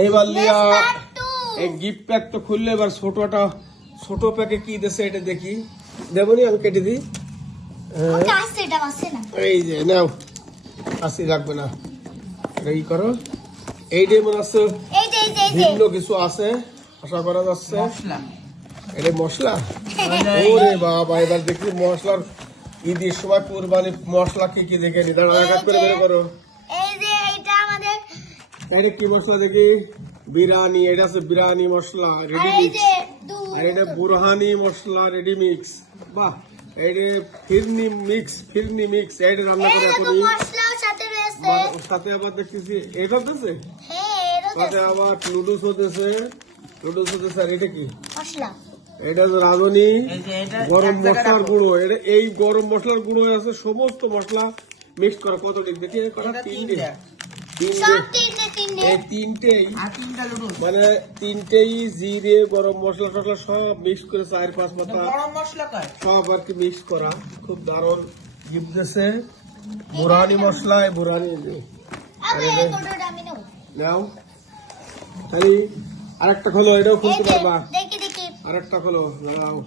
এইবার লিয়া এই গিফট প্যাক তো খুললে, এবার ছোট প্যাকে কি দিছে এটা দেখি। দেবনি আমি কেটে দিই। এই যে নাও, আসি লাগবে না, এই করো। এইটাই মনে হচ্ছে ভিন্ন কিছু আছে আশা করা যাচ্ছে। এটা মশলা। ওরে বাবা, এবার দেখি মশলার ঈদের সময় কোরবানি মশলা কি কি দেখে নি। দাঁড়া, এক এক করে বের করো। এটা কি মশলা দেখি? বিরিয়ানি। এটা আছে বিরিয়ানি মশলা রেডি মিক্স। আর এটা বুরহানি মশলা রেডি মিক্স। বাহ, এটা ফিরনি মিক্স। এটা রান্না করে এখনই। সাথে আবার দেখতেছি এটা হতেছে, সাথে আবার নুডলস হতেছে। আর এটা কি? এটা তো রাঁধুনি গরম মশলার গুঁড়ো। এটা এই গরম মশলার গুঁড়ো আছে, সমস্ত মশলা মিক্স করা। কত ডিম দেখি? তিনটেই মানে তিনটেই জিরে গরম মশলা টসলা সব মিক্স করে 4-5 পাতা সব আর কি মিক্স করা। খুব দারুণ গিফট দিয়েছে। বুরহানি মশলা, বুরহানি নাও। আরেকটা খোলো, এটাও খুলতে পারবা। আরেকটা খোলো, লাগাও।